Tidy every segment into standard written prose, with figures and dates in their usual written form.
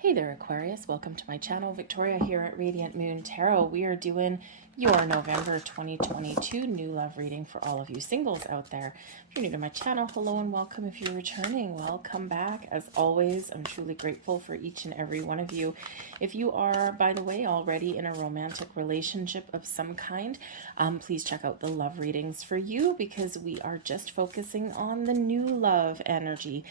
Hey there, Aquarius. Welcome to my channel. Victoria here at Radiant Moon Tarot. We are doing your November 2022 new love reading for all of you singles out there. If you're new to my channel, hello and welcome. If you're returning, welcome back. As always, I'm truly grateful for each and every one of you. If you are, by the way, already in a romantic relationship of some kind, please check out the love readings for you because we are just focusing on the new love energy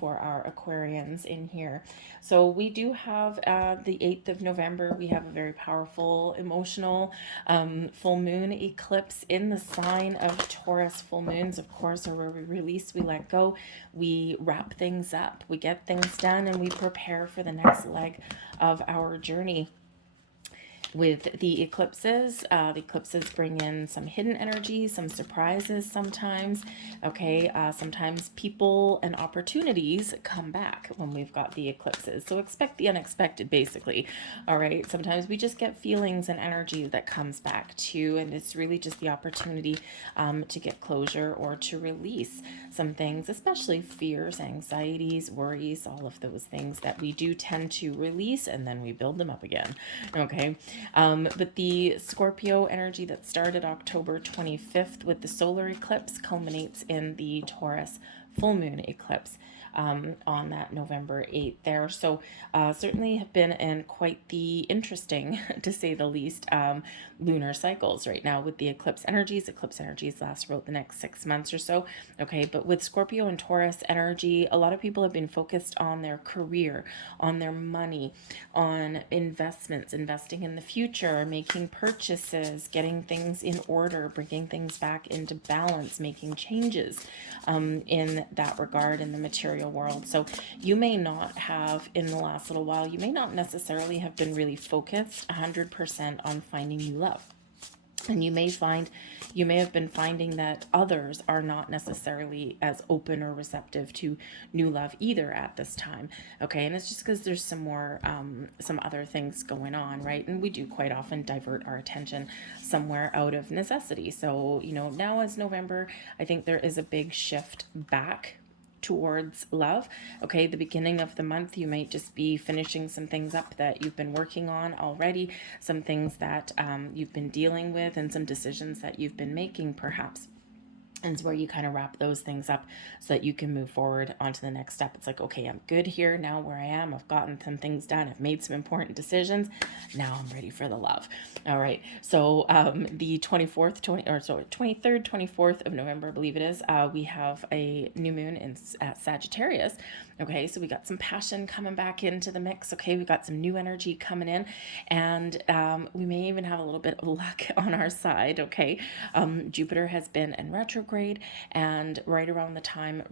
for our Aquarians in here. So we do have the 8th of November. We have a very powerful, emotional full moon eclipse in the sign of Taurus. Full moons, of course, are where we release, we let go, we wrap things up, we get things done, and we prepare for the next leg of our journey. With the eclipses bring in some hidden energy, some surprises sometimes. Okay, sometimes people and opportunities come back when we've got the eclipses. So expect the unexpected, basically. All right, sometimes we just get feelings and energy that comes back too, and it's really just the opportunity to get closure or to release some things, especially fears, anxieties, worries, all of those things that we do tend to release and then we build them up again. Okay. But the Scorpio energy that started October 25th with the solar eclipse culminates in the Taurus full moon eclipse on that November 8th there. So certainly have been in quite the interesting, to say the least, lunar cycles right now with the eclipse energies. Eclipse energies last about the next 6 months or so. Okay, but with Scorpio and Taurus energy, a lot of people have been focused on their career, on their money, on investments, investing in the future, making purchases, getting things in order, bringing things back into balance, making changes in that regard in the material world. So you may not have, in the last little while, you may not necessarily have been really focused 100% on finding new love. And you may have been finding that others are not necessarily as open or receptive to new love either at this time. Okay, and it's just because there's some other things going on, right? And we do quite often divert our attention somewhere out of necessity. So, now as November, I think there is a big shift back towards love. Okay, the beginning of the month, you might just be finishing some things up that you've been working on already, some things that you've been dealing with, and some decisions that you've been making, perhaps. And it's where you kind of wrap those things up so that you can move forward onto the next step. It's like, okay, I'm good here now where I am. I've gotten some things done. I've made some important decisions. Now I'm ready for the love. All right. So the 23rd, 24th of November, I believe it is, we have a new moon at Sagittarius. Okay, so we got some passion coming back into the mix. Okay, we got some new energy coming in, and we may even have a little bit of luck on our side. Okay, Jupiter has been in retrograde, and right around the time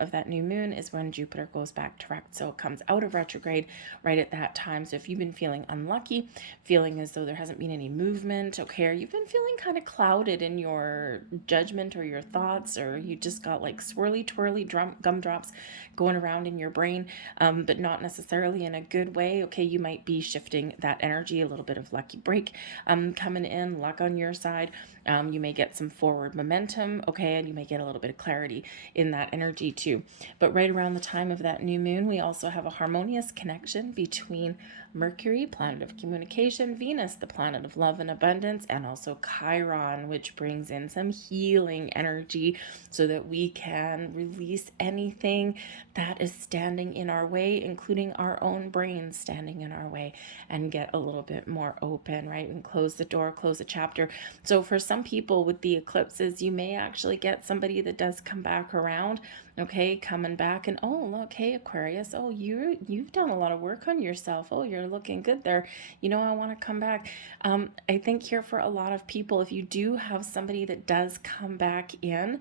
of that new moon is when Jupiter goes back direct. So it comes out of retrograde right at that time. So if you've been feeling unlucky, feeling as though there hasn't been any movement, okay, or you've been feeling kind of clouded in your judgment or your thoughts, or you just got like swirly twirly gumdrops going around in your brain, but not necessarily in a good way. Okay, you might be shifting that energy, a little bit of lucky break coming in, luck on your side. You may get some forward momentum, okay, and you may get a little bit of clarity in that energy too. But right around the time of that new moon, we also have a harmonious connection between Mercury, planet of communication, Venus, the planet of love and abundance, and also Chiron, which brings in some healing energy so that we can release anything that is standing in our way, including our own brains standing in our way, and get a little bit more open, right? And close the door, close a chapter. So for some people with the eclipses, you may actually get somebody that does come back around, okay, coming back and, oh, okay, Aquarius, oh, you've done a lot of work on yourself. Oh, you're looking good there. I want to come back. I think here for a lot of people, if you do have somebody that does come back in,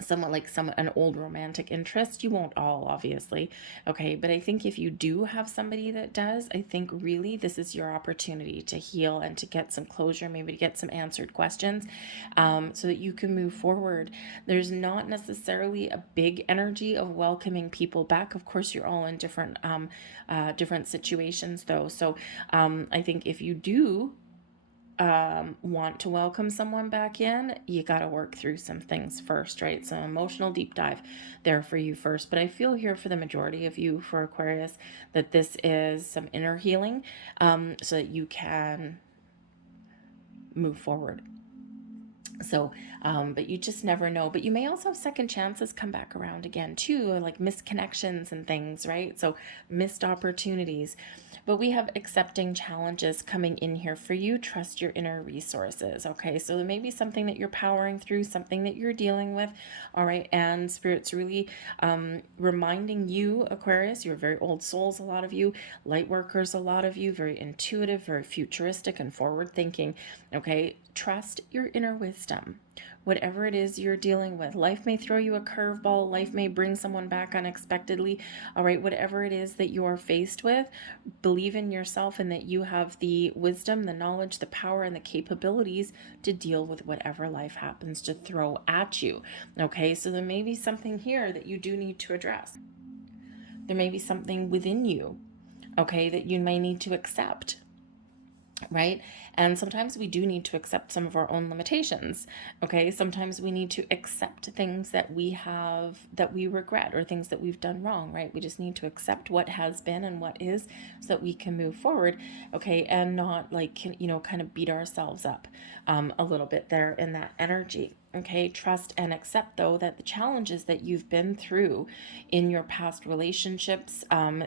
somewhat like an old romantic interest, you won't all, obviously, okay, but I think if you do have somebody that does, I think really this is your opportunity to heal and to get some closure, maybe to get some answered questions, so that you can move forward. There's not necessarily a big energy of welcoming people back. Of course, you're all in different situations though, so I think if you do want to welcome someone back in, you got to work through some things first, right? Some emotional deep dive there for you first. But I feel here for the majority of you, for Aquarius, that this is some inner healing, so that you can move forward. So, but you just never know. But you may also have second chances come back around again too, like missed connections and things, right? So missed opportunities. But we have accepting challenges coming in here for you. Trust your inner resources. Okay, so there may be something that you're powering through, something that you're dealing with. All right, and Spirit's really reminding you, Aquarius, you're very old souls, a lot of you, light workers, a lot of you, very intuitive, very futuristic and forward thinking. Okay, trust your inner wisdom. Whatever it is you're dealing with, life may throw you a curveball, life may bring someone back unexpectedly. All right, whatever it is that you are faced with, believe in yourself and that you have the wisdom, the knowledge, the power, and the capabilities to deal with whatever life happens to throw at you. Okay, so there may be something here that you do need to address. There may be something within you, okay, that you may need to accept, right? And sometimes we do need to accept some of our own limitations. Okay, sometimes we need to accept things that we have, that we regret, or things that we've done wrong, right? We just need to accept what has been and what is, so that we can move forward. Okay, and not like, kind of beat ourselves up a little bit there in that energy. Okay, trust and accept, though, that the challenges that you've been through in your past relationships,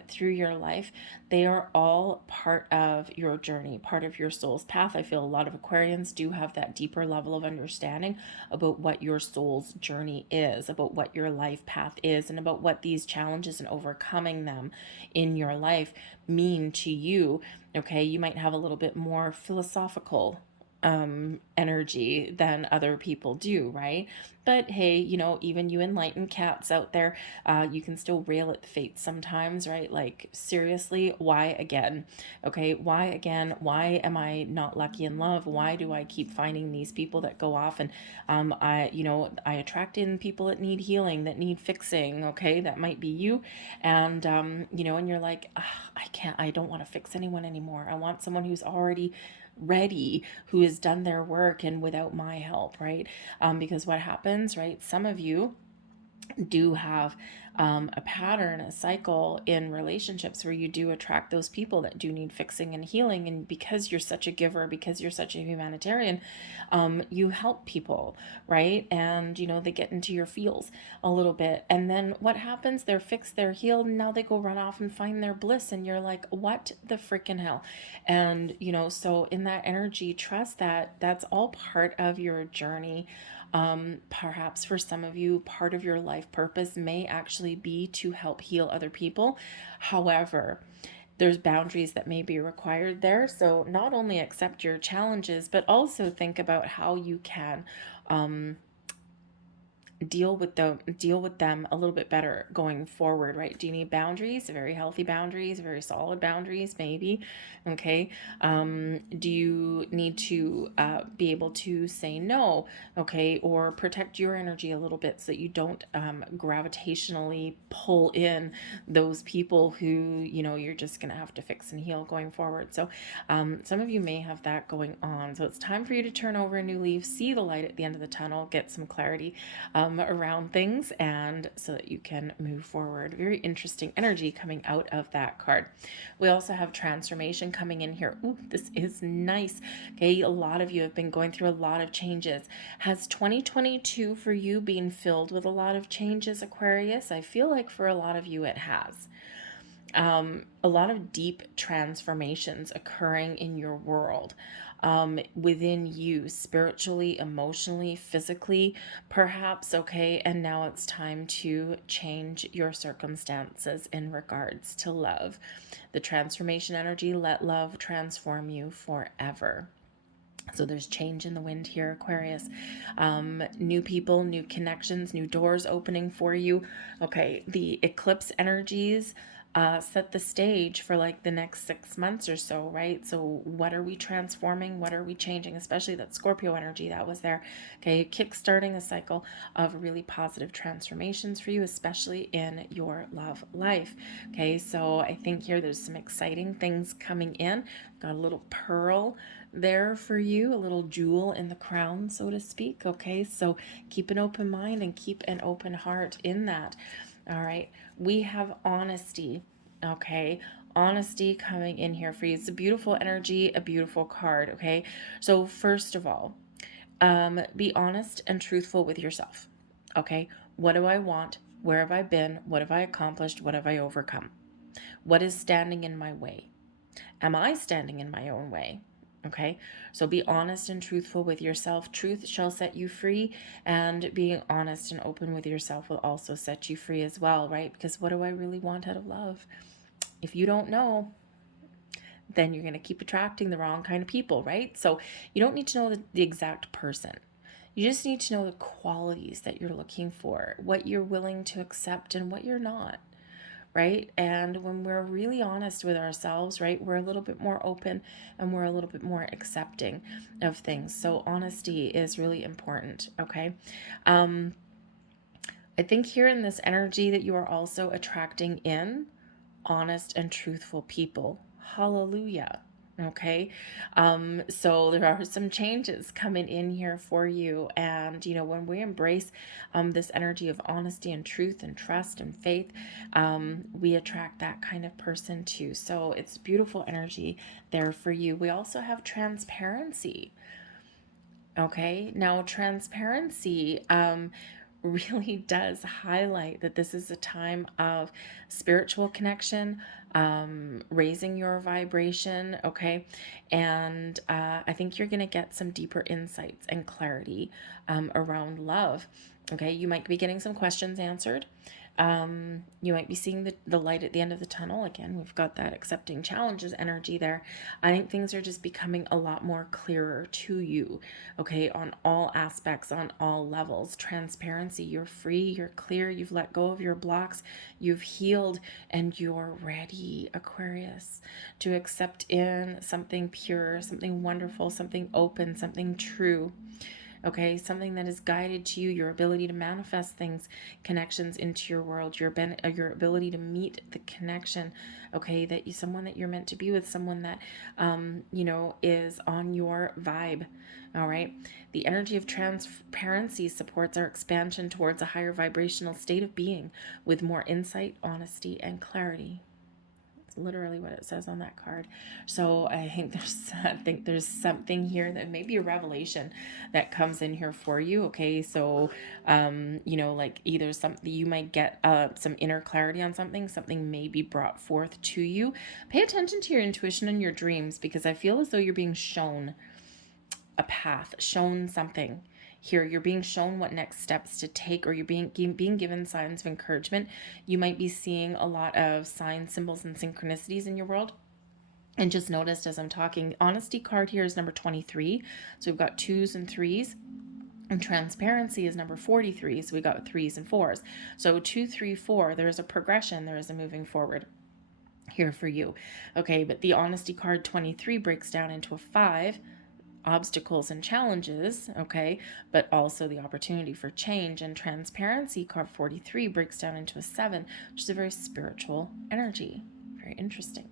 through your life, they are all part of your journey, part of your soul's path. I feel a lot of Aquarians do have that deeper level of understanding about what your soul's journey is, about what your life path is, and about what these challenges and overcoming them in your life mean to you. Okay, you might have a little bit more philosophical energy than other people do, right? But hey, even you enlightened cats out there, you can still rail at the fates sometimes, right? Like, seriously, why again? Okay, why again? Why am I not lucky in love? Why do I keep finding these people that go off and I attract in people that need healing, that need fixing? Okay, that might be you, and and you're like, I don't want to fix anyone anymore. I want someone who's already ready, who has done their work and without my help, right? Because what happens, right? Some of you do have a pattern, a cycle in relationships where you do attract those people that do need fixing and healing. And because you're such a giver, because you're such a humanitarian, you help people, right? And, they get into your feels a little bit. And then what happens? They're fixed, they're healed, and now they go run off and find their bliss. And you're like, what the freaking hell? And, so in that energy, trust that that's all part of your journey. Perhaps for some of you, part of your life purpose may actually be to help heal other people. However, there's boundaries that may be required there. So not only accept your challenges, but also think about how you can deal with them a little bit better going forward, right? Do you need boundaries? Very healthy boundaries, very solid boundaries, maybe. Okay. Do you need to be able to say no? Okay, or protect your energy a little bit so that you don't gravitationally pull in those people who you're just gonna have to fix and heal going forward. So some of you may have that going on. So it's time for you to turn over a new leaf, see the light at the end of the tunnel, get some clarity around things, and so that you can move forward. Very interesting energy coming out of that card. We also have transformation coming in here. Ooh, this is nice. Okay, a lot of you have been going through a lot of changes. Has 2022 for you been filled with a lot of changes, Aquarius? I feel like for a lot of you it has. A lot of deep transformations occurring in your world, within you, spiritually, emotionally, physically, perhaps. Okay, and now it's time to change your circumstances in regards to love. The transformation energy, let love transform you forever. So there's change in the wind here, Aquarius. New people, new connections, new doors opening for you. Okay, the eclipse energies set the stage for like the next 6 months or so, right? So what are we transforming? What are we changing? Especially that Scorpio energy that was there. Okay, kickstarting a cycle of really positive transformations for you, especially in your love life. Okay, so I think here there's some exciting things coming in. Got a little pearl there for you, a little jewel in the crown, so to speak. Okay, so keep an open mind and keep an open heart in that. All right, we have honesty. Okay, honesty coming in here for you. It's a beautiful energy, a beautiful card. Okay, so first of all, be honest and truthful with yourself. Okay, what do I want? Where have I been? What have I accomplished? What have I overcome? What is standing in my way? Am I standing in my own way? Okay, so be honest and truthful with yourself. Truth shall set you free, and being honest and open with yourself will also set you free as well, right? Because what do I really want out of love? If you don't know, then you're going to keep attracting the wrong kind of people, right? So you don't need to know the exact person. You just need to know the qualities that you're looking for, what you're willing to accept and what you're not, right? And when we're really honest with ourselves, right, we're a little bit more open and we're a little bit more accepting of things. So honesty is really important, okay? I think here in this energy that you are also attracting in honest and truthful people. Hallelujah. Okay. So there are some changes coming in here for you. And, when we embrace this energy of honesty and truth and trust and faith, we attract that kind of person too. So it's beautiful energy there for you. We also have transparency. Okay. Now, transparency, really does highlight that this is a time of spiritual connection, raising your vibration, okay? And I think you're going to get some deeper insights and clarity around love, okay? You might be getting some questions answered. You might be seeing the light at the end of the tunnel. Again, we've got that accepting challenges energy there. I think things are just becoming a lot more clearer to you, okay, on all aspects, on all levels. Transparency, you're free, you're clear, you've let go of your blocks, you've healed, and you're ready, Aquarius, to accept in something pure, something wonderful, something open, something true. Okay, something that is guided to you, your ability to manifest things, connections into your world, your ability to meet the connection, okay, that someone that you're meant to be with, someone that, is on your vibe, all right? The energy of transparency supports our expansion towards a higher vibrational state of being with more insight, honesty, and clarity. Literally what it says on that card. So I think there's something here that may be a revelation that comes in here for you. Okay, so like either something you might get some inner clarity on something may be brought forth to you. Pay attention to your intuition and your dreams, because I feel as though you're being shown a path, shown something here. You're being shown what next steps to take, or you're being given signs of encouragement. You might be seeing a lot of signs, symbols, and synchronicities in your world. And just noticed as I'm talking, honesty card here is number 23. So we've got 2s and 3s. And transparency is number 43. So we got 3s and 4s. So 2, 3, 4, there is a progression, there is a moving forward here for you. Okay, but the honesty card 23 breaks down into a 5, obstacles and challenges, okay, but also the opportunity for change. And transparency card 43 breaks down into a 7, which is a very spiritual energy. Very interesting.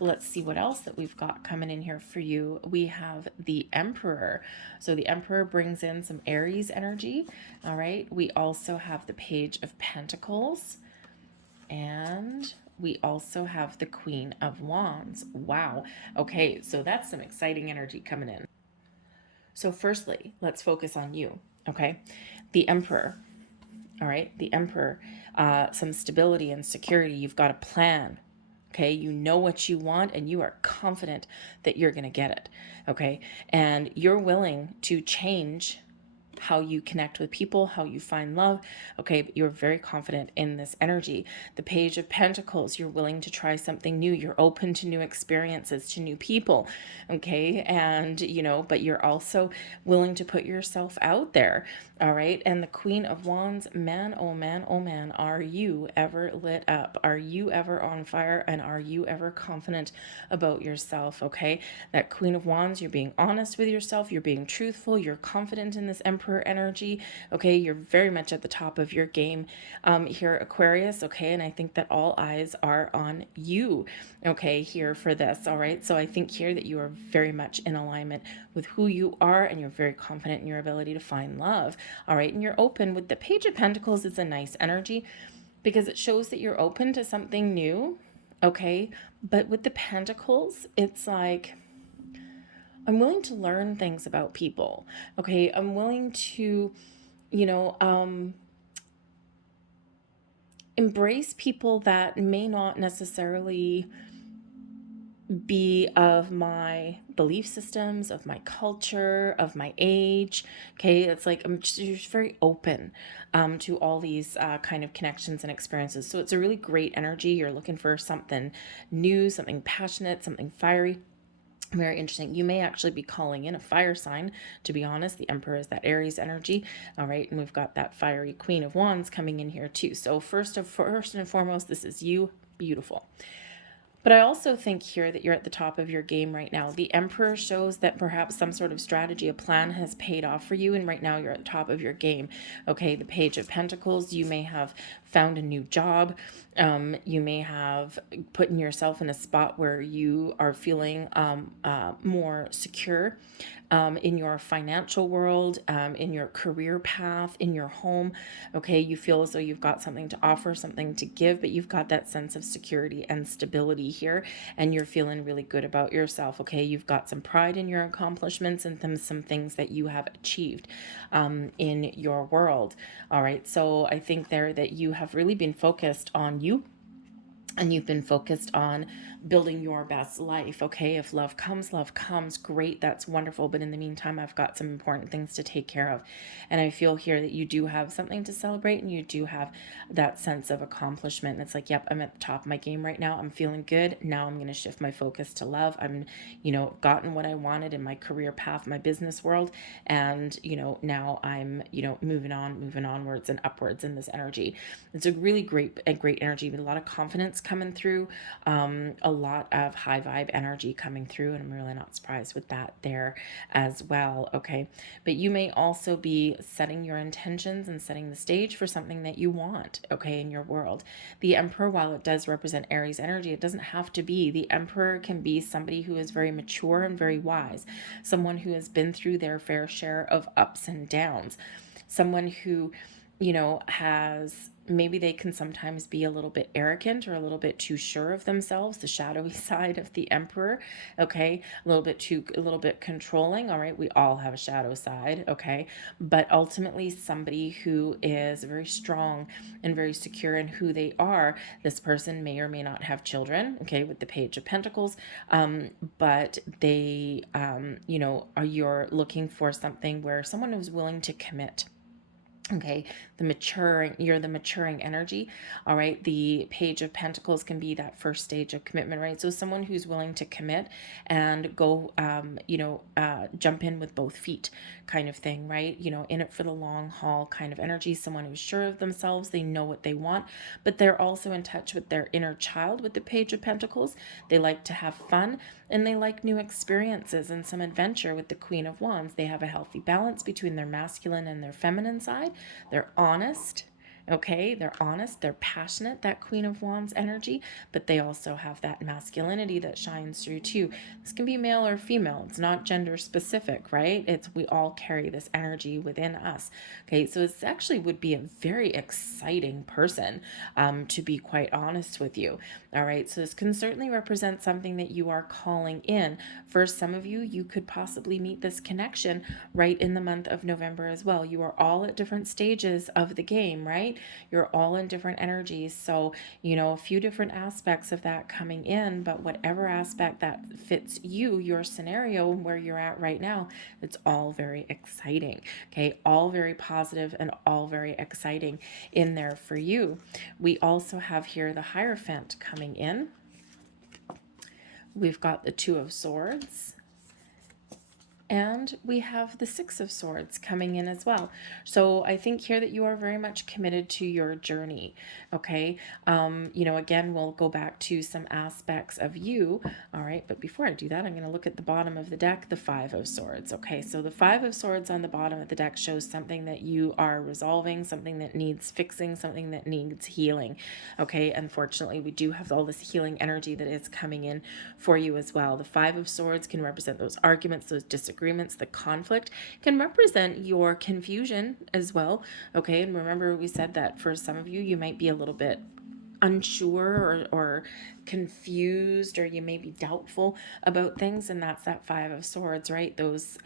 Let's see what else that we've got coming in here for you. We have the Emperor. So the Emperor brings in some Aries energy. All right, we also have the Page of Pentacles, and we also have the Queen of Wands. Wow. Okay, so that's some exciting energy coming in. So firstly, let's focus on you, okay? The Emperor, all right? The Emperor, some stability and security. You've got a plan, okay? You know what you want, and you are confident that you're going to get it, okay? And you're willing to change how you connect with people, how you find love. Okay, but you're very confident in this energy. The Page of Pentacles, you're willing to try something new. You're open to new experiences, to new people. Okay, and but you're also willing to put yourself out there. All right, and the Queen of Wands, man, oh man, oh man, are you ever lit up? Are you ever on fire? And are you ever confident about yourself? Okay, that Queen of Wands, you're being honest with yourself, you're being truthful, you're confident in this Emperor energy. Okay, you're very much at the top of your game here, Aquarius. Okay, and I think that all eyes are on you, okay, here for this. All right, so I think here that you are very much in alignment with who you are, and you're very confident in your ability to find love. All right, and you're open with the Page of Pentacles. It's a nice energy because it shows that you're open to something new. Okay, but with the Pentacles, it's like, I'm willing to learn things about people. Okay, I'm willing to, you know, embrace people that may not necessarily be of my belief systems, of my culture, of my age. Okay, it's like I'm just very open to all these kind of connections and experiences. So it's a really great energy. You're looking for something new, something passionate, something fiery. Very interesting. You may actually be calling in a fire sign, to be honest. The Emperor is that Aries energy. All right, and we've got that fiery Queen of Wands coming in here too. So first and foremost, this is you. Beautiful. But I also think here that you're at the top of your game right now. The Emperor shows that perhaps some sort of strategy, a plan has paid off for you, and right now you're at the top of your game. Okay, the Page of Pentacles, you may have found a new job. You may have put yourself in a spot where you are feeling more secure in your financial world, in your career path, in your home. Okay, you feel as though you've got something to offer, something to give, but you've got that sense of security and stability here, and you're feeling really good about yourself. Okay, you've got some pride in your accomplishments and some things that you have achieved in your world. All right, so I think there that you have really been focused on you, and you've been focused on building your best life. Okay, if love comes, great, that's wonderful, but in the meantime, I've got some important things to take care of. And I feel here that you do have something to celebrate, and you do have that sense of accomplishment. And it's like, yep, I'm at the top of my game right now, I'm feeling good. Now I'm going to shift my focus to love. I'm gotten what I wanted in my career path, my business world, and now I'm moving onwards and upwards in this energy. It's a really great energy with a lot of confidence coming through, a lot of high vibe energy coming through, and I'm really not surprised with that there as well. Okay, but you may also be setting your intentions and setting the stage for something that you want, okay, in your world. The Emperor, while it does represent Aries energy, it doesn't have to be. The Emperor can be somebody who is very mature and very wise, someone who has been through their fair share of ups and downs, someone who has, maybe they can sometimes be a little bit arrogant or a little bit too sure of themselves, the shadowy side of the Emperor. Okay, a little bit controlling. All right, we all have a shadow side. Okay, but ultimately somebody who is very strong and very secure in who they are. This person may or may not have children, okay, with the Page of Pentacles, but they you're looking for something where someone is willing to commit. Okay, you're the maturing energy. All right, the Page of Pentacles can be that first stage of commitment, right? So someone who's willing to commit and go, jump in with both feet kind of thing, right? In it for the long haul kind of energy. Someone who's sure of themselves, they know what they want, but they're also in touch with their inner child with the Page of Pentacles. They like to have fun, and they like new experiences and some adventure with the Queen of Wands. They have a healthy balance between their masculine and their feminine side. They're honest. Okay, they're honest, they're passionate, that Queen of Wands energy, but they also have that masculinity that shines through too. This can be male or female. It's not gender specific, right? We all carry this energy within us. Okay, so this actually would be a very exciting person, to be quite honest with you. All right, so this can certainly represent something that you are calling in. For some of you, you could possibly meet this connection right in the month of November as well. You are all at different stages of the game, right? You're all in different energies. So, you know, a few different aspects of that coming in, but whatever aspect that fits you, your scenario, where you're at right now, it's all very exciting. Okay. All very positive and all very exciting in there for you. We also have here the Hierophant coming in. We've got the Two of Swords. And we have the Six of Swords coming in as well. So I think here that you are very much committed to your journey. Okay. You know, again, we'll go back to some aspects of you. All right. But before I do that, I'm going to look at the bottom of the deck, the Five of Swords. Okay. So the Five of Swords on the bottom of the deck shows something that you are resolving, something that needs fixing, something that needs healing. Okay. Unfortunately, we do have all this healing energy that is coming in for you as well. The Five of Swords can represent those arguments, those disagreements, the conflict, can represent your confusion as well. Okay. And remember, we said that for some of you, you might be a little bit unsure or confused, or you may be doubtful about things, and that's that Five of Swords, right? Those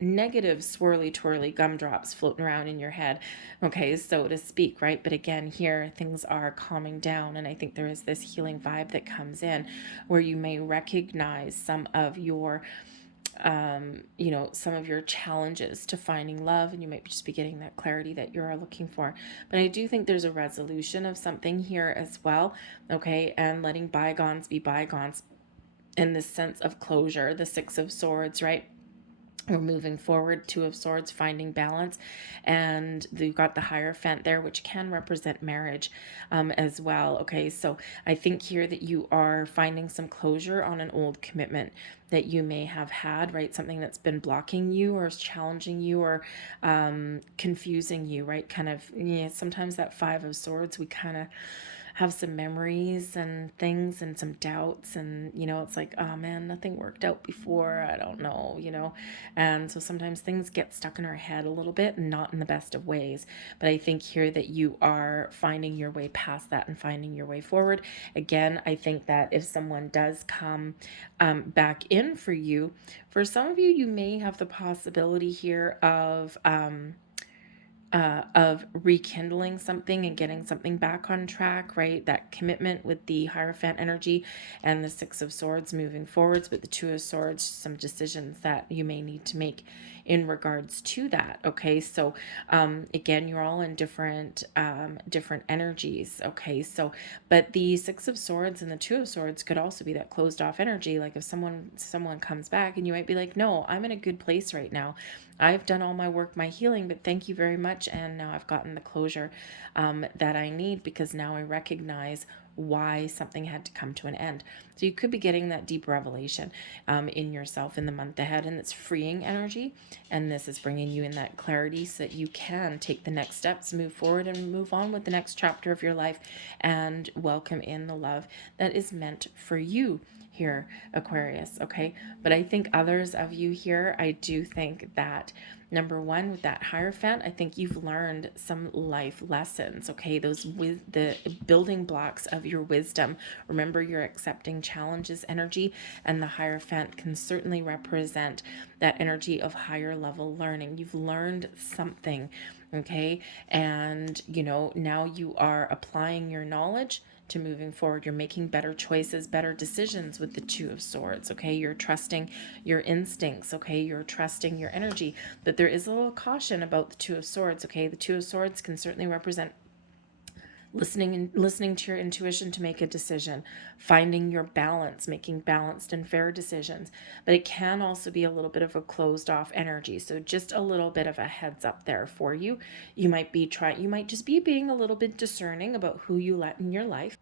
negative swirly twirly gumdrops floating around in your head, okay, so to speak, right? But again, here things are calming down, and I think there is this healing vibe that comes in where you may recognize some of your you know, some of your challenges to finding love, and you might just be getting that clarity that you're looking for. But I do think there's a resolution of something here as well, okay, and letting bygones be bygones in this sense of closure. The Six of Swords, right? We're moving forward. Two of Swords, finding balance, and you've got the Hierophant there, which can represent marriage as well. Okay, so I think here that you are finding some closure on an old commitment that you may have had, right? Something that's been blocking you or challenging you or confusing you, right? Kind of, yeah, sometimes that Five of Swords, we kind of have some memories and things and some doubts, and you know, it's like, oh man, nothing worked out before, I don't know, you know. And so sometimes things get stuck in our head a little bit, and not in the best of ways. But I think here that you are finding your way past that and finding your way forward. Again, I think that if someone does come back in for you, for some of you, you may have the possibility here of rekindling something and getting something back on track, right? That commitment with the Hierophant energy and the Six of Swords moving forwards, but the Two of Swords, some decisions that you may need to make in regards to that. Okay, so again, you're all in different energies. Okay, so but the Six of Swords and the Two of Swords could also be that closed off energy. Like if someone comes back, and you might be like, no, I'm in a good place right now, I've done all my work, my healing, but thank you very much, and now I've gotten the closure that I need, because now I recognize why something had to come to an end. So you could be getting that deep revelation in yourself in the month ahead, and it's freeing energy, and this is bringing you in that clarity so that you can take the next steps, move forward, and move on with the next chapter of your life, and welcome in the love that is meant for you here, Aquarius. Okay, but I think others of you here, I do think that number one, with that Hierophant, I think you've learned some life lessons. Okay, those with the building blocks of your wisdom. Remember, you're accepting challenges energy, and the Hierophant can certainly represent that energy of higher level learning. You've learned something, okay, and you know, now you are applying your knowledge to moving forward. You're making better choices, better decisions with the Two of Swords. Okay, you're trusting your instincts. Okay, you're trusting your energy, but there is a little caution about the Two of Swords. Okay, the Two of Swords can certainly represent listening to your intuition to make a decision, finding your balance, making balanced and fair decisions. But it can also be a little bit of a closed off energy. So just a little bit of a heads up there for you. You might just be being a little bit discerning about who you let in your life.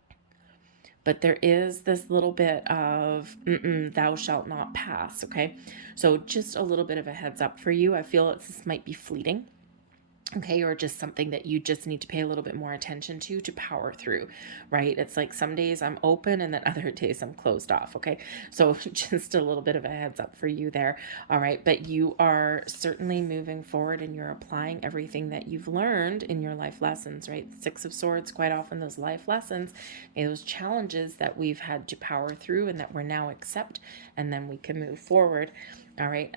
But there is this little bit of thou shalt not pass. Okay, so just a little bit of a heads up for you. I feel this might be fleeting, okay, or just something that you just need to pay a little bit more attention to power through, right? It's like some days I'm open, and then other days I'm closed off. Okay, so just a little bit of a heads up for you there. All right, but you are certainly moving forward, and you're applying everything that you've learned in your life lessons, right? Six of Swords, quite often those life lessons, those challenges that we've had to power through and that we're now accept, and then we can move forward. All right,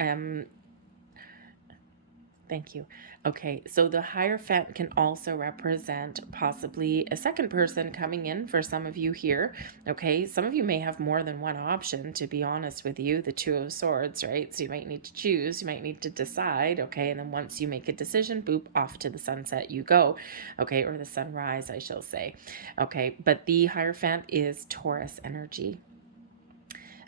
Thank you. Okay, so the Hierophant can also represent possibly a second person coming in for some of you here. Okay, some of you may have more than one option, to be honest with you, the Two of Swords, right? So you might need to choose, you might need to decide, okay, and then once you make a decision, boop, off to the sunset you go, okay, or the sunrise, I shall say. Okay, but the Hierophant is Taurus energy.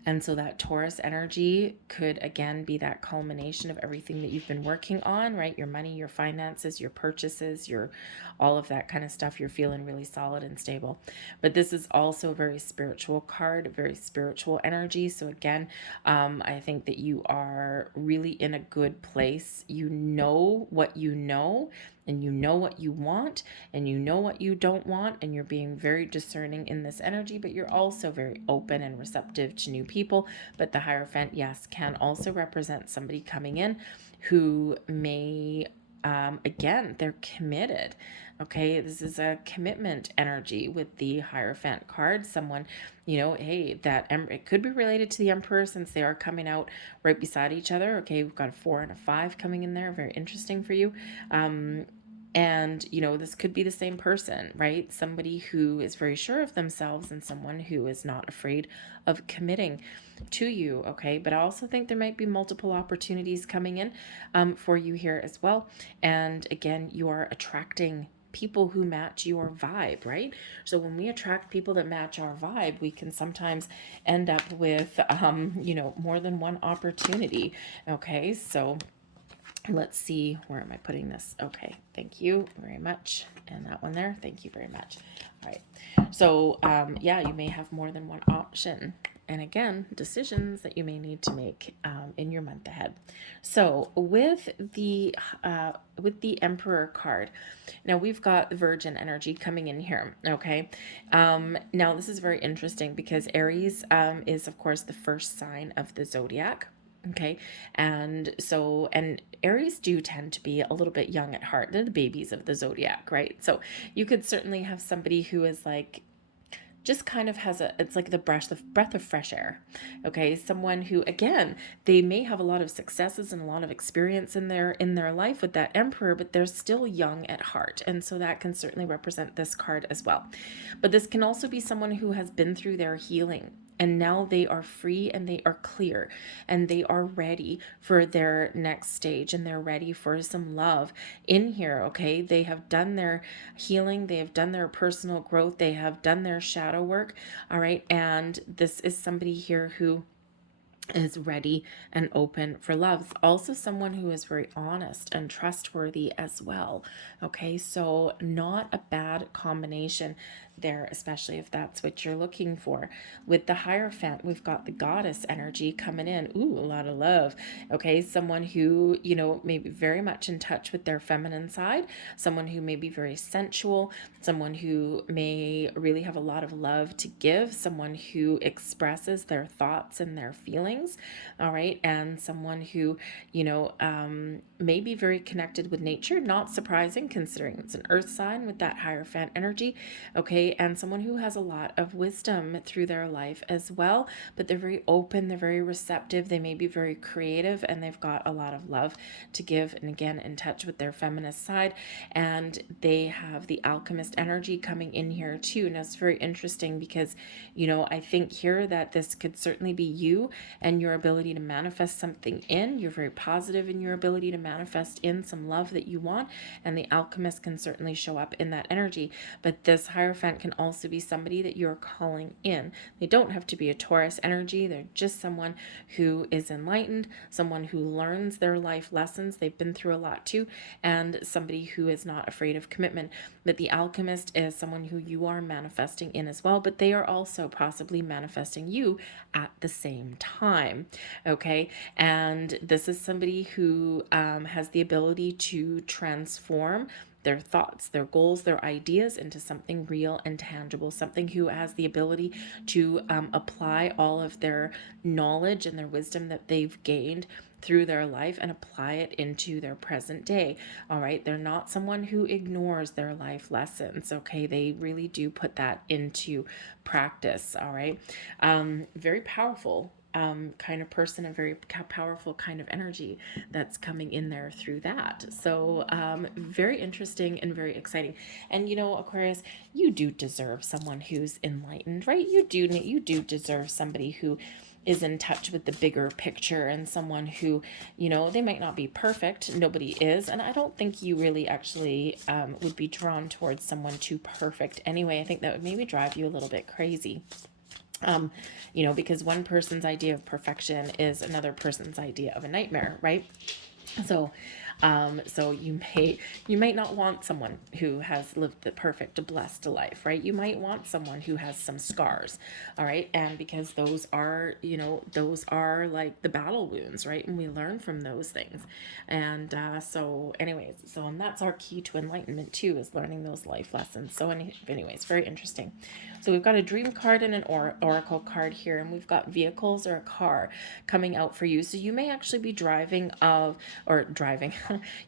And so that Taurus energy could, again, be that culmination of everything that you've been working on, right? Your money, your finances, your purchases, your all of that kind of stuff. You're feeling really solid and stable. But this is also a very spiritual card, very spiritual energy. So again, I think that you are really in a good place. You know what you know, and you know what you want, and you know what you don't want, and you're being very discerning in this energy, but you're also very open and receptive to new people. But the Hierophant, yes, can also represent somebody coming in who may, again, they're committed. Okay, this is a commitment energy with the Hierophant card. Someone, hey, it could be related to the Emperor, since they are coming out right beside each other. Okay, we've got a 4 and a 5 coming in there. Very interesting for you. And, this could be the same person, right? Somebody who is very sure of themselves and someone who is not afraid of committing to you, okay? But I also think there might be multiple opportunities coming in for you here as well. And again, you are attracting people who match your vibe, right? So when we attract people that match our vibe, we can sometimes end up with, more than one opportunity, okay? So let's see, where am I putting this? Okay, thank you very much. And that one there, thank you very much. All right, so yeah, you may have more than one option. And again, decisions that you may need to make in your month ahead. So with the Emperor card, now we've got the Virgin energy coming in here. Okay, now this is very interesting because Aries is of course the first sign of the zodiac. Okay. And Aries do tend to be a little bit young at heart. They're the babies of the zodiac, right? So you could certainly have somebody who is like, just kind of it's like the breath of fresh air. Okay. Someone who, again, they may have a lot of successes and a lot of experience in their life with that Emperor, but they're still young at heart. And so that can certainly represent this card as well. But this can also be someone who has been through their healing, and now they are free and they are clear and they are ready for their next stage, and they're ready for some love in here. Okay. They have done their healing. They have done their personal growth. They have done their shadow work. All right. And this is somebody here who is ready and open for love. It's also someone who is very honest and trustworthy as well. Okay, so not a bad combination there, especially if that's what you're looking for. With the Hierophant, we've got the Goddess energy coming in. Ooh, a lot of love. Okay, someone who, may be very much in touch with their feminine side, someone who may be very sensual, someone who may really have a lot of love to give, someone who expresses their thoughts and their feelings. All right, and someone who, may be very connected with nature. Not surprising considering it's an earth sign with that Hierophant energy. Okay, and someone who has a lot of wisdom through their life as well, but they're very open, they're very receptive, they may be very creative, and they've got a lot of love to give, and again, in touch with their feminist side. And they have the Alchemist energy coming in here too. And it's very interesting because, I think here that this could certainly be you and your ability to manifest something in. You're very positive in your ability to manifest in some love that you want, and the Alchemist can certainly show up in that energy. But this Hierophant can also be somebody that you're calling in. They don't have to be a Taurus energy. They're just someone who is enlightened, someone who learns their life lessons. They've been through a lot too, and somebody who is not afraid of commitment. But the Alchemist is someone who you are manifesting in as well, but they are also possibly manifesting you at the same time. Okay, and this is somebody who has the ability to transform their thoughts, their goals, their ideas into something real and tangible, something who has the ability to apply all of their knowledge and their wisdom that they've gained through their life and apply it into their present day. All right, they're not someone who ignores their life lessons. Okay, they really do put that into practice. All right, very powerful kind of person, a very powerful kind of energy that's coming in there through that. So very interesting and very exciting. And you know, Aquarius, you do deserve someone who's enlightened, right? You do deserve somebody who is in touch with the bigger picture, and someone who, you know, they might not be perfect. Nobody is. And I don't think you really actually would be drawn towards someone too perfect anyway. I think that would maybe drive you a little bit crazy. You know, because one person's idea of perfection is another person's idea of a nightmare, right? So, so you might not want someone who has lived the perfect, blessed life, right? You might want someone who has some scars, all right? And because those are, you know, those are like the battle wounds, right? And we learn from those things. And so, anyways, so and that's our key to enlightenment too, is learning those life lessons. So, anyways, very interesting. So we've got a dream card and an oracle card here, and we've got vehicles or a car coming out for you. So you may actually be driving,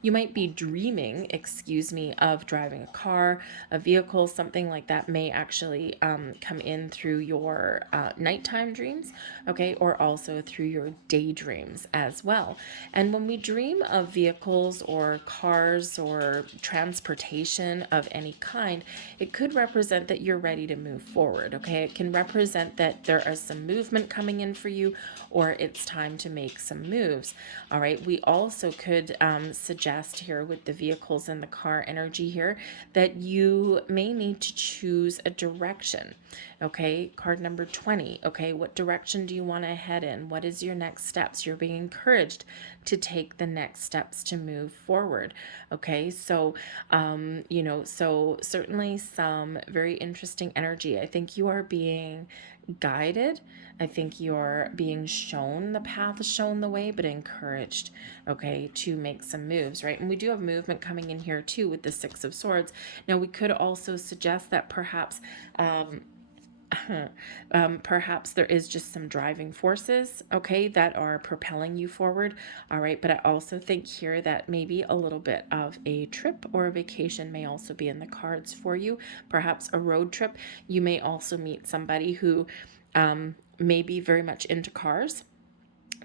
you might be dreaming, excuse me, of driving a car, a vehicle, something like that may actually come in through your nighttime dreams, okay, or also through your daydreams as well. And when we dream of vehicles or cars or transportation of any kind, it could represent that you're ready to move forward, okay? It can represent that there is some movement coming in for you, or it's time to make some moves, all right? We also could suggest here with the vehicles and the car energy here that you may need to choose a direction, okay? Card number 20, okay? What direction do you want to head in? What is your next steps? You're being encouraged to take the next steps to move forward, okay? So, you know, so certainly some very interesting energy. I think you are being guided. I think you're being shown the path, shown the way, but encouraged, okay, to make some moves, right? And we do have movement coming in here too with the Six of Swords. Now, we could also suggest that perhaps perhaps there is just some driving forces, okay, that are propelling you forward, all right? But I also think here that maybe a little bit of a trip or a vacation may also be in the cards for you, perhaps a road trip. You may also meet somebody who may be very much into cars.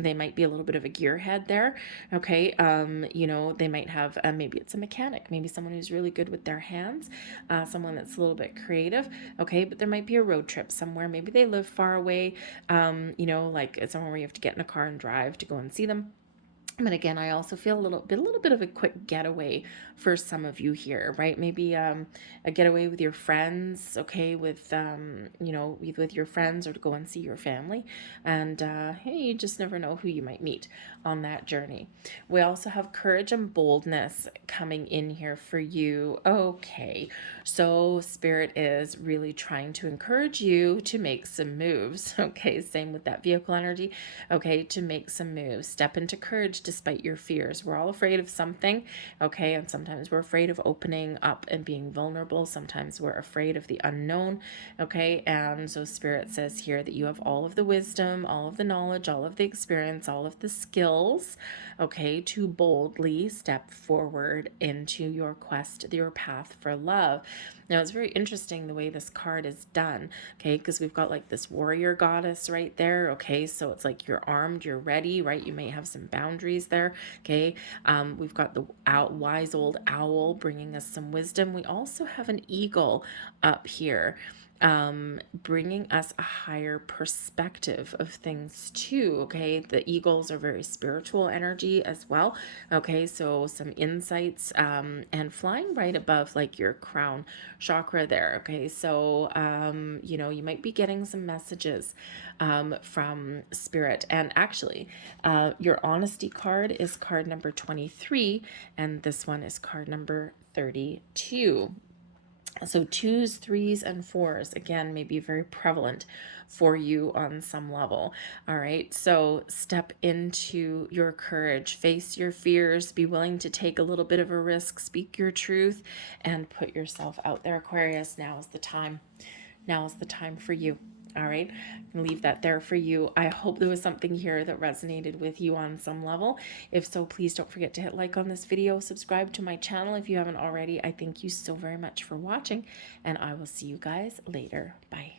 They might be a little bit of a gearhead there, okay? You know, they might have, maybe it's a mechanic, maybe someone who's really good with their hands, someone that's a little bit creative, okay? But there might be a road trip somewhere. Maybe they live far away, you know, like somewhere where you have to get in a car and drive to go and see them. But again, I also feel a little bit of a quick getaway for some of you here, right? Maybe a getaway with your friends, okay, with you know, with your friends, or to go and see your family. And hey, you just never know who you might meet on that journey. We also have courage and boldness coming in here for you. Okay, so Spirit is really trying to encourage you to make some moves. Okay, same with that vehicle energy. Okay, to make some moves, step into courage despite your fears. We're all afraid of something, okay? And sometimes we're afraid of opening up and being vulnerable. Sometimes we're afraid of the unknown, okay? And so Spirit says here that you have all of the wisdom, all of the knowledge, all of the experience, all of the skills, okay, to boldly step forward into your quest, your path for love. Now, it's very interesting the way this card is done, okay, because we've got like this warrior goddess right there, okay, so it's like you're armed, you're ready, right? You may have some boundaries there, okay? We've got the wise old owl bringing us some wisdom. We also have an eagle up here, bringing us a higher perspective of things too, okay? The eagles are very spiritual energy as well, okay? So some insights, and flying right above like your crown chakra there, okay? So, you know, you might be getting some messages from Spirit. And actually, your honesty card is card number 23, and this one is card number 32. So 2s, 3s, and 4s, again, may be very prevalent for you on some level. All right. So step into your courage, face your fears, be willing to take a little bit of a risk, speak your truth, and put yourself out there, Aquarius. Now is the time. Now is the time for you. All right, I'm leave that there for you. I hope there was something here that resonated with you on some level. If so, please don't forget to hit like on this video, subscribe to my channel if you haven't already. I thank you so very much for watching, and I will see you guys later. Bye.